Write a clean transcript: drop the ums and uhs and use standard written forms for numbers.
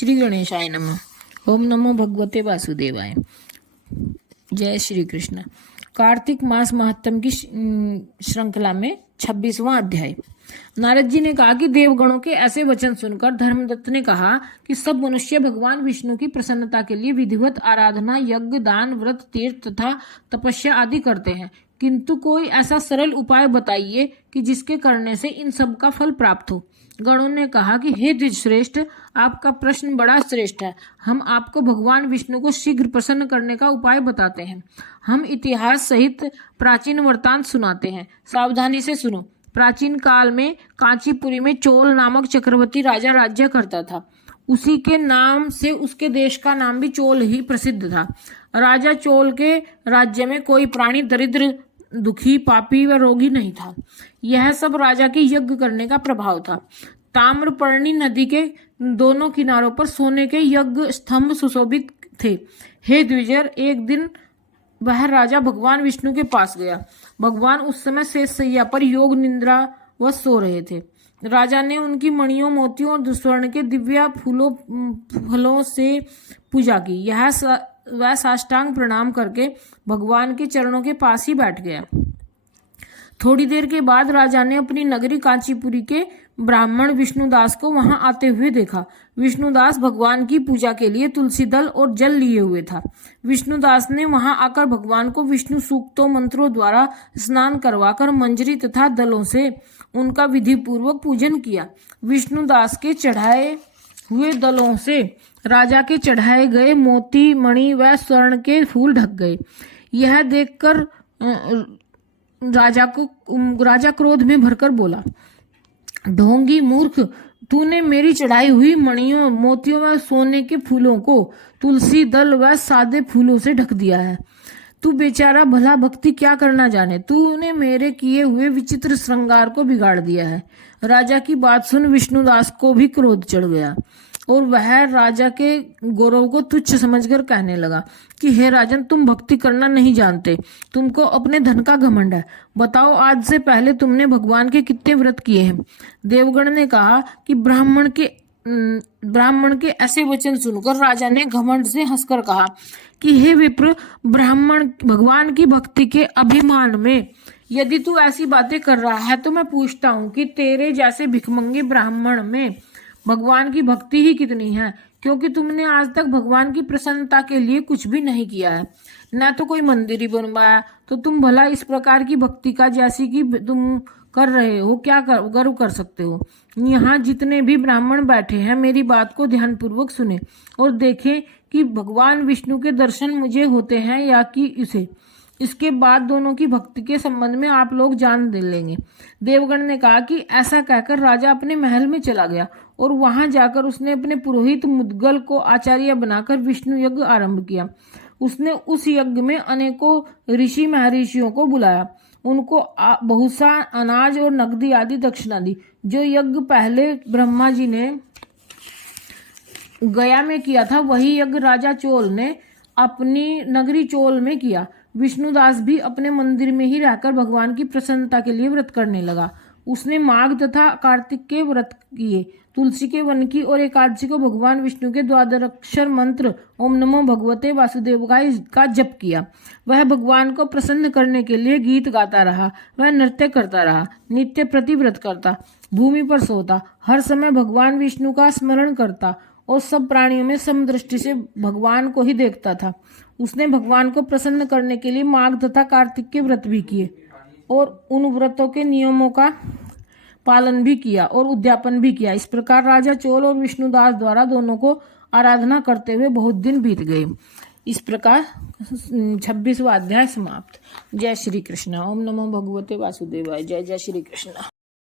श्री गणेशाय नमः। ओम नमो भगवते वासुदेवाय। जय श्री कृष्ण। कार्तिक मास महात्म की श्रृंखला में 26वां अध्याय। नारद जी ने कहा कि देवगणों के ऐसे वचन सुनकर धर्मदत्त ने कहा कि सब मनुष्य भगवान विष्णु की प्रसन्नता के लिए विधिवत आराधना, यज्ञ, दान, व्रत, तीर्थ तथा तपस्या आदि करते हैं, किंतु कोई ऐसा सरल उपाय बताइए कि जिसके करने से इन सब का फल प्राप्त हो। गणों ने कहा कि हे द्विजश्रेष्ठ, आपका प्रश्न बड़ा श्रेष्ठ है। हम आपको भगवान विष्णु को शीघ्र प्रसन्न करने का उपाय बताते हैं। हम इतिहास सहित प्राचीन वृत्तांत सुनाते हैं, सावधानी से सुनो। प्राचीन काल में कांचीपुरी में चोल नामक चक्रवर्ती राजा राज्य करता था। उसी के नाम से उसके देश का नाम भी चोल ही प्रसिद्ध था। राजा चोल के राज्य में कोई प्राणी दरिद्र, दुखी, पापी व रोगी नहीं था। यह सब राजा के यज्ञ करने का प्रभाव था। ताम्रपर्णी नदी के दोनों किनारों पर सोने के यज्ञ स्तंभ सुशोभित थे। हे द्विजर, एक दिन वह राजा भगवान विष्णु के पास गया। भगवान उस समय शेषशैया पर योग निद्रा व सो रहे थे। राजा ने उनकी मणियों, मोतियों और स्वर्ण के दिव्य फलों से पूजा की। वह साष्टांग प्रणाम करके भगवान के चरणों के पास ही बैठ गया। थोड़ी देर के बाद राजा ने अपनी नगरी कांचीपुरी के ब्राह्मण विष्णुदास को वहां आते हुए देखा। विष्णुदास भगवान की पूजा के लिए तुलसी दल और जल लिए हुए था। विष्णुदास ने वहां आकर भगवान को विष्णु सूक्तों मंत्रों द्वारा स्नान करवाकर मंजरी तथा दलों से उनका विधि पूर्वक पूजन किया। विष्णुदास के चढ़ाए हुए दलों से राजा के चढ़ाए गए मोती, मणि व स्वर्ण के फूल ढक गए। यह देखकर राजा क्रोध में भरकर बोला, ढोंगी मूर्ख, तूने मेरी चढ़ाई हुई मणियों, मोतियों व सोने के फूलों को तुलसी दल व सादे फूलों से ढक दिया है। तू बेचारा भला भक्ति क्या करना जाने। तूने मेरे किए हुए विचित्र श्रृंगार को बिगाड़ दिया है। राजा की बात सुन विष्णुदास को भी क्रोध चढ़ गया और वह राजा के गौरव को तुच्छ समझकर कहने लगा कि हे राजन, तुम भक्ति करना नहीं जानते, तुमको अपने धन का घमंड है। बताओ, आज से पहले तुमने भगवान के कितने व्रत किए हैं? देवगण ने कहा कि ब्राह्मण के ऐसे वचन सुनकर राजा ने घमंड से हंसकर कहा कि हे विप्र, ब्राह्मण भगवान की भक्ति के अभिमान में यदि तू ऐसी बातें कर रहा है तो मैं पूछता हूँ कि तेरे जैसे भिखमंगे ब्राह्मण में भगवान की भक्ति ही कितनी है, क्योंकि तुमने आज तक भगवान की प्रसन्नता के लिए कुछ भी नहीं किया है, न तो कोई मंदिर ही बनवाया। तो तुम भला इस प्रकार की भक्ति का जैसी कि तुम कर रहे हो क्या गर्व कर सकते हो? यहाँ जितने भी ब्राह्मण बैठे हैं मेरी बात को ध्यानपूर्वक सुने और देखें कि भगवान विष्णु के दर्शन मुझे होते हैं या कि इसे। इसके बाद दोनों की भक्ति के संबंध में आप लोग जान दे लेंगे। देवगण ने कहा कि ऐसा कहकर राजा अपने महल में चला गया और वहां जाकर उसने अपने पुरोहित मुद्गल को आचार्य बनाकर विष्णु यज्ञ आरंभ किया। उसने उस यज्ञ में अनेकों ऋषि महर्षियों को बुलाया, उनको बहुत सा अनाज और नकदी आदि दक्षिणा दी। जो यज्ञ पहले ब्रह्मा जी ने गया में किया था, वही यज्ञ राजा चोल ने अपनी नगरी चोल में किया। विष्णुदास भी अपने मंदिर में ही रहकर भगवान की प्रसन्नता के लिए व्रत करने लगा। उसने माघ तथा कार्तिक के व्रत किए। तुलसी के वन की और एकादशी को भगवान विष्णु के द्वादशाक्षर मंत्र ओम नमो भगवते वासुदेवाय का जप किया। वह भगवान को प्रसन्न करने के लिए गीत गाता रहा। वह नृत्य करता रहा, नित्य प्रतिव्रत करता, भूमि पर सोता, हर समय भगवान विष्णु का स्मरण करता और सब प्राणियों में समदृष्टि से भगवान को ही देखता था। उसने भगवान को प्रसन्न करने के लिए माघ तथा कार्तिक के व्रत भी किए और उन व्रतों के नियमों का पालन भी किया और उद्यापन भी किया। इस प्रकार राजा चोल और विष्णुदास द्वारा दोनों को आराधना करते हुए बहुत दिन बीत गए। इस प्रकार 26वां अध्याय समाप्त। जय श्री कृष्ण। ओम नमो भगवते वासुदेवाय। जय जय श्री कृष्ण।